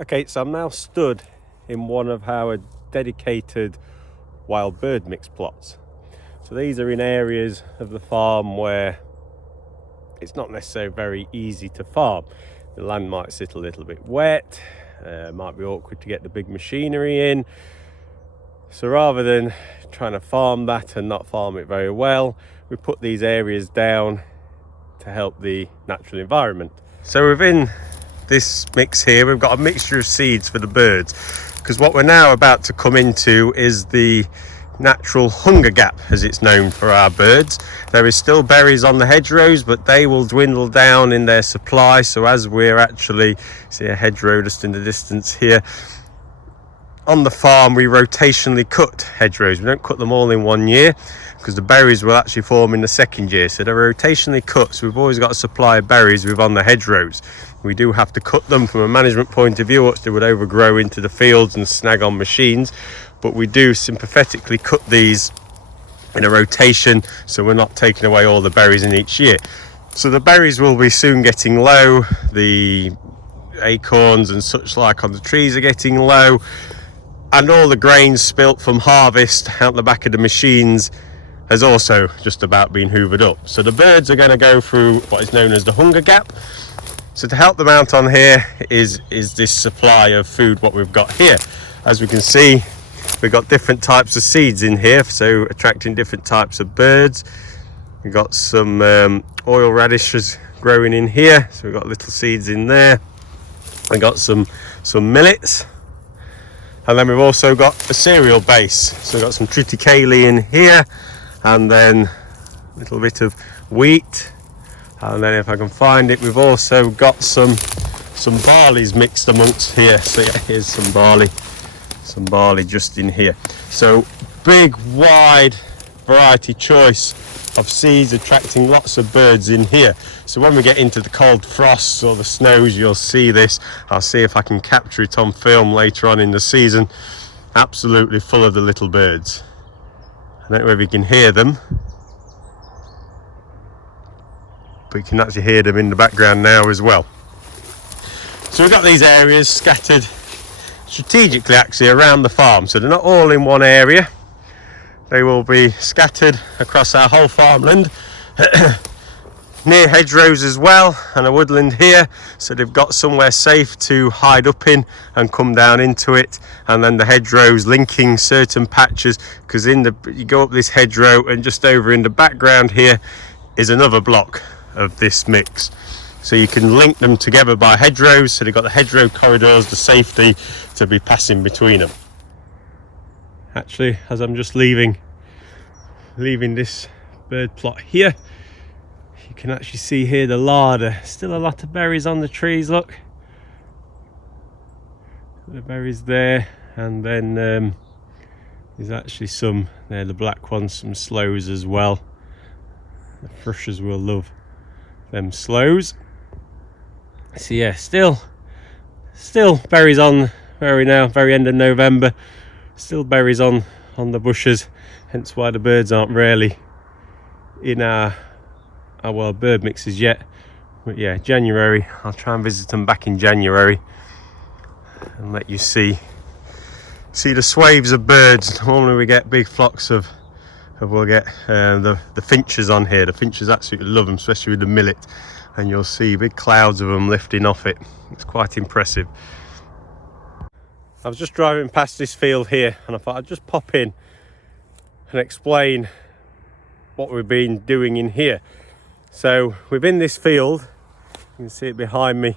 Okay, so I'm now stood in one of our dedicated wild bird mix plots. So these are in areas of the farm where it's not necessarily very easy to farm. The land might sit a little bit wet, might be awkward to get the big machinery in. So rather than trying to farm that and not farm it very well, we put these areas down to help the natural environment. So within this mix here, we've got a mixture of seeds for the birds, because what we're now about to come into is the natural hunger gap, as it's known, for our birds. There is still berries on the hedgerows, but they will dwindle down in their supply. So as we're actually, see a hedgerow just in the distance here, on the farm we rotationally cut hedgerows. We don't cut them all in 1 year because the berries will actually form in the second year, so they're rotationally cut. So we've always got a supply of berries on the hedgerows. We do have to cut them from a management point of view, or they would overgrow into the fields and snag on machines, but we do sympathetically cut these in a rotation, so we're not taking away all the berries in each year. So the berries will be soon getting low, the acorns and such like on the trees are getting low, and all the grain spilt from harvest out the back of the machines has also just about been hoovered up. So the birds are going to go through what is known as the hunger gap. So to help them out on here is this supply of food what we've got here. As we can see, we've got different types of seeds in here, so attracting different types of birds. We've got some oil radishes growing in here, so we've got little seeds in there. We've got some millets. And then we've also got a cereal base. So we've got some triticale in here, and then a little bit of wheat. And then if I can find it, we've also got some barleys mixed amongst here. So yeah, here's some barley just in here. So big, wide variety choice of seeds, attracting lots of birds in here. So when we get into the cold frosts or the snows, you'll see this. I'll see if I can capture it on film later on in the season. Absolutely full of the little birds. I don't know if you can hear them, but you can actually hear them in the background now as well. So we've got these areas scattered strategically actually around the farm, so they're not all in one area. They will be scattered across our whole farmland, near hedgerows as well, and a woodland here, so they've got somewhere safe to hide up in and come down into it. And then the hedgerows linking certain patches, because you go up this hedgerow and just over in the background here is another block of this mix. So you can link them together by hedgerows, so they've got the hedgerow corridors, the safety to be passing between them. Actually, as I'm just leaving this bird plot here, you can actually see here the larder. Still a lot of berries on the trees, look. The berries there, and then there's actually some, there the black ones, some sloes as well. The thrushes will love them sloes. So yeah, still berries on very end of November. Still berries on the bushes, hence why the birds aren't really in our wild bird mixes yet. But yeah, January, I'll try and visit them back in January and let you see the swaves of birds. Normally we get big flocks we'll get the finches on here. The finches absolutely love them, especially with the millet, and you'll see big clouds of them lifting off it. It's quite impressive. I was just driving past this field here, and I thought I'd just pop in and explain what we've been doing in here. So within this field, you can see it behind me,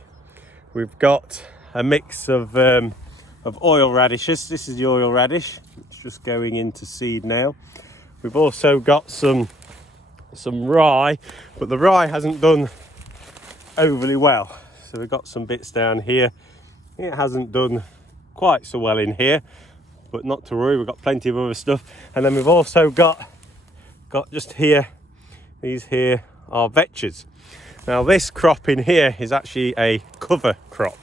we've got a mix of oil radishes. This is the oil radish, it's just going into seed now. We've also got some rye, but the rye hasn't done overly well. So we've got some bits down here. It hasn't done quite so well in here, but not to worry, we've got plenty of other stuff. And then we've also got just here, these here are vetches. Now this crop in here is actually a cover crop.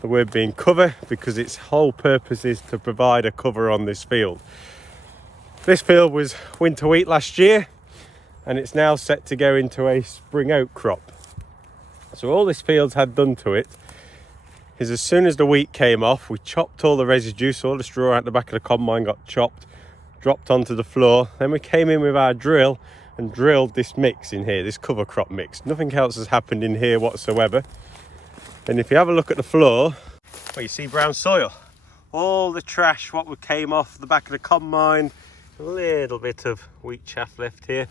The word being cover because its whole purpose is to provide a cover on this field. This field was winter wheat last year, and it's now set to go into a spring oat crop. So all this field's had done to it is as soon as the wheat came off, we chopped all the residue, so all the straw out the back of the combine got chopped, dropped onto the floor. Then we came in with our drill and drilled this mix in here, this cover crop mix. Nothing else has happened in here whatsoever. And if you have a look at the floor, well, you see brown soil. All the trash, what came off the back of the combine, a little bit of wheat chaff left here,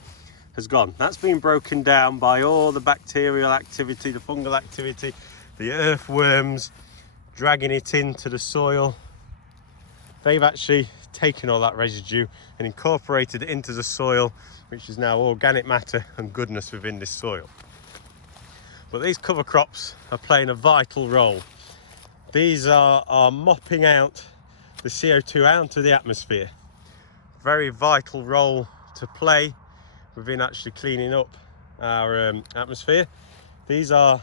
has gone. That's been broken down by all the bacterial activity, the fungal activity, the earthworms dragging it into the soil. They've actually taken all that residue and incorporated it into the soil, which is now organic matter and goodness within this soil. But these cover crops are playing a vital role. These are mopping out the CO2 out of the atmosphere. Very vital role to play within actually cleaning up our atmosphere. These are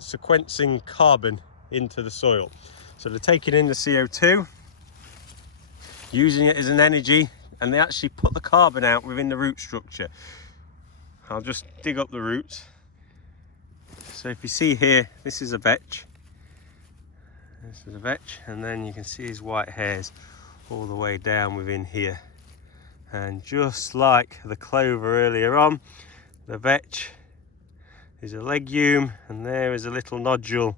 sequencing carbon into the soil. So they're taking in the CO2, using it as an energy, and they actually put the carbon out within the root structure. I'll just dig up the roots. So if you see here, this is a vetch. This is a vetch, and then you can see his white hairs all the way down within here. And just like the clover earlier on, the vetch is a legume, and there is a little nodule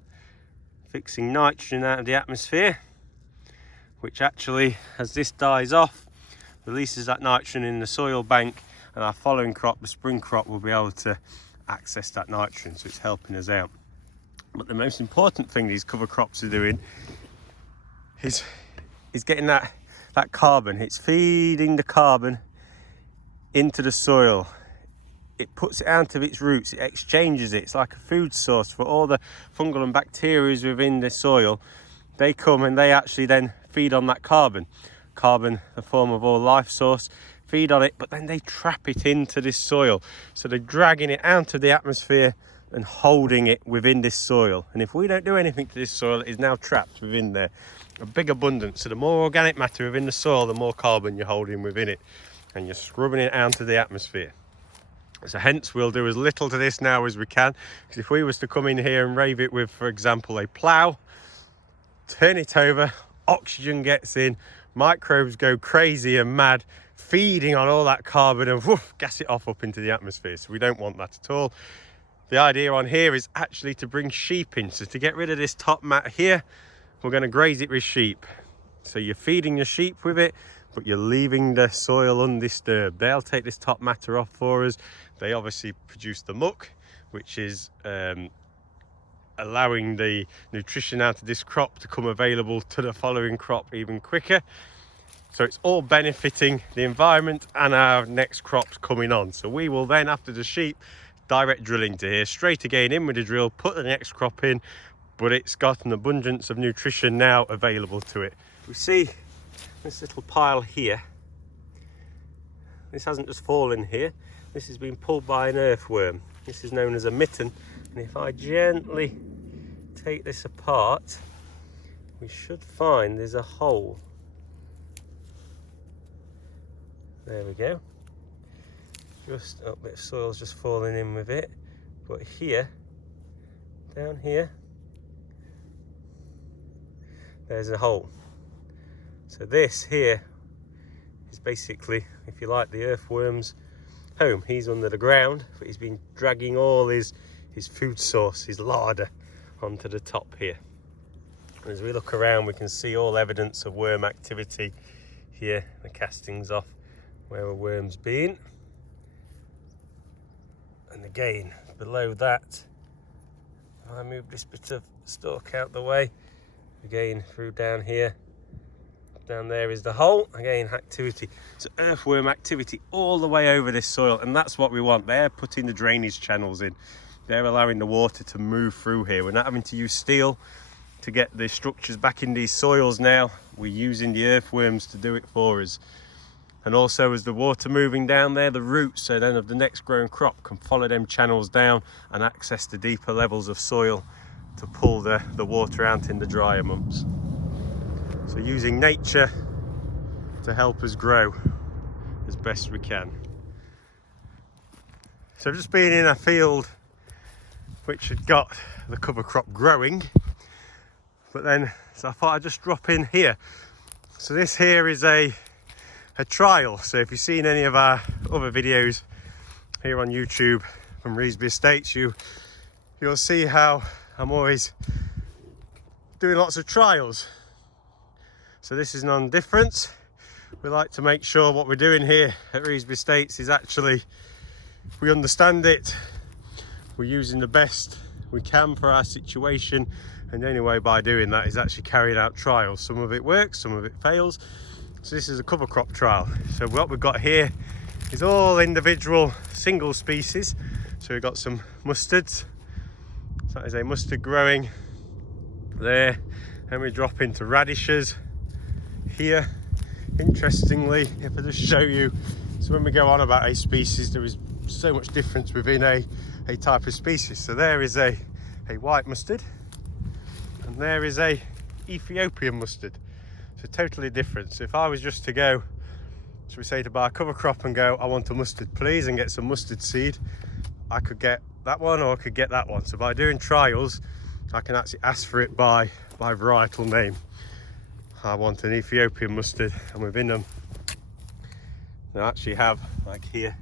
fixing nitrogen out of the atmosphere, which actually, as this dies off, releases that nitrogen in the soil bank, and our following crop, the spring crop, will be able to access that nitrogen, so it's helping us out. But the most important thing these cover crops are doing is getting that carbon. It's feeding the carbon into the soil. It puts it out of its roots, it exchanges it. It's like a food source for all the fungal and bacteria within the soil. They come and they actually then feed on that carbon. Carbon, the form of all life source, feed on it, but then they trap it into this soil. So they're dragging it out of the atmosphere and holding it within this soil. And if we don't do anything to this soil, it is now trapped within there. A big abundance. So the more organic matter within the soil, the more carbon you're holding within it. And you're scrubbing it out of the atmosphere. So hence we'll do as little to this now as we can, because if we was to come in here and rave it with, for example, a plough, turn it over, oxygen gets in, microbes go crazy and mad, feeding on all that carbon, and woof, gas it off up into the atmosphere. So we don't want that at all. The idea on here is actually to bring sheep in. So to get rid of this top mat here, we're going to graze it with sheep. So you're feeding your sheep with it, but you're leaving the soil undisturbed. They'll take this top matter off for us. They obviously produce the muck, which is allowing the nutrition out of this crop to come available to the following crop even quicker. So it's all benefiting the environment and our next crops coming on. So we will then, after the sheep, direct drilling to here, straight again in with the drill, put the next crop in, but it's got an abundance of nutrition now available to it. We see this little pile here. This hasn't just fallen here. This has been pulled by an earthworm. This is known as a mitten. And if I gently take this apart, we should find there's a hole. There we go. Just a bit of soil's just falling in with it. But here, down here, there's a hole. So this here is basically, if you like, the earthworm's home. He's under the ground, but he's been dragging all his food source, his larder, onto the top here. And as we look around, we can see all evidence of worm activity here. The castings off where a worm's been. And again, below that, I move this bit of stalk out the way. Again, through down here. Down there is the hole. Again, activity. So earthworm activity all the way over this soil, and that's what we want. They're putting the drainage channels in. They're allowing the water to move through here. We're not having to use steel to get the structures back in these soils now. We're using the earthworms to do it for us. And also, as the water moving down there, the roots, so then of the next growing crop, can follow them channels down and access the deeper levels of soil to pull the water out in the drier months. So using nature to help us grow as best we can. So I've just been in a field which had got the cover crop growing, But then, so I thought I'd just drop in here. So this here is a trial. So if you've seen any of our other videos here on YouTube from Revesby Estates, you'll see how I'm always doing lots of trials. So this is none different. We like to make sure what we're doing here at Revesby Estates is actually, we understand it, we're using the best we can for our situation, and the only way by doing that is actually carrying out trials. Some of it works, some of it fails. So this is a cover crop trial. So what we've got here is all individual single species. So we've got some mustards. So that is a mustard growing there. Then we drop into radishes here. Interestingly, if I just show you, so when we go on about a species, there is so much difference within a type of species. So there is a white mustard, and there is a Ethiopian mustard. So totally different. So if I was just to go, should we say, to buy a cover crop and go, I want a mustard please, and get some mustard seed, I could get that one or I could get that one. So by doing trials, I can actually ask for it by varietal name. I want an Ethiopian mustard, and within them they actually have, like here,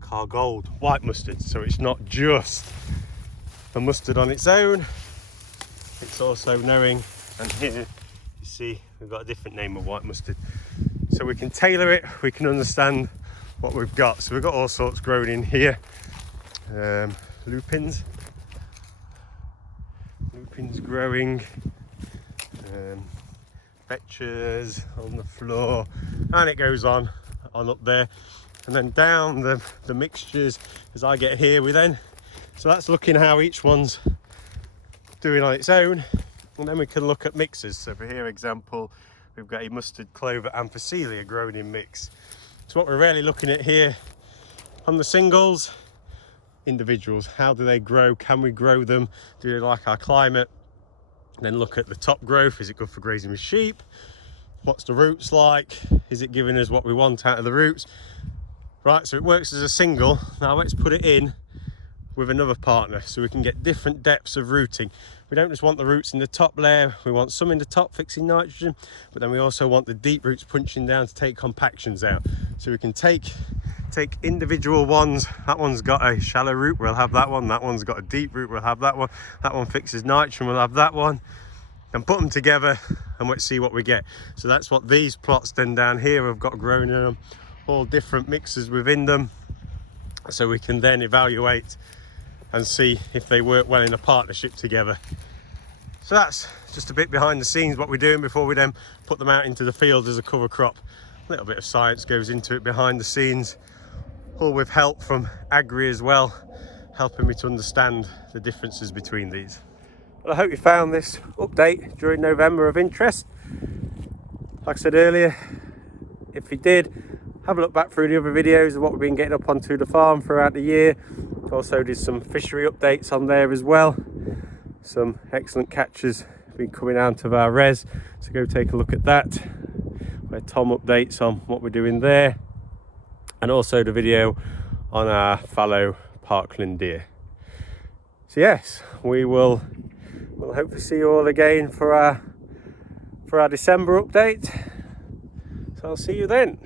Car Gold white mustard. So it's not just the mustard on its own, it's also knowing, and here you see we've got a different name of white mustard. So we can tailor it, we can understand what we've got. So we've got all sorts growing in here. Lupins growing, vetches on the floor, and it goes on up there, and then down the mixtures as I get here we then, so that's looking how each one's doing on its own, and then we can look at mixes. So for here example, we've got a mustard, clover and phacelia growing in mix. So what we're really looking at here on the singles, individuals, how do they grow, can we grow them, do they like our climate? Then look at the top growth, is it good for grazing with sheep? What's the roots like? Is it giving us what we want out of the roots? Right, so it works as a single. Now let's put it in with another partner so we can get different depths of rooting. We don't just want the roots in the top layer, we want some in the top fixing nitrogen, but then we also want the deep roots punching down to take compactions out. So we can take individual ones. That one's got a shallow root, we'll have that one. That one's got a deep root, we'll have that one. That one fixes nitrogen, we'll have that one. And put them together and let's see what we get. So that's what these plots then down here have got growing in them, all different mixes within them. So we can then evaluate and see if they work well in a partnership together. So that's just a bit behind the scenes what we're doing before we then put them out into the field as a cover crop. A little bit of science goes into it behind the scenes, all with help from Agri as well, helping me to understand the differences between these. Well, I hope you found this update during November of interest. Like I said earlier, if you did, have a look back through the other videos of what we've been getting up onto the farm throughout the year. Also did some fishery updates on there as well. Some excellent catches been coming out of our res, so go take a look at that, where Tom updates on what we're doing there, and also the video on our fallow parkland deer. So yes, we'll hopefully see you all again for our December update. So I'll see you then.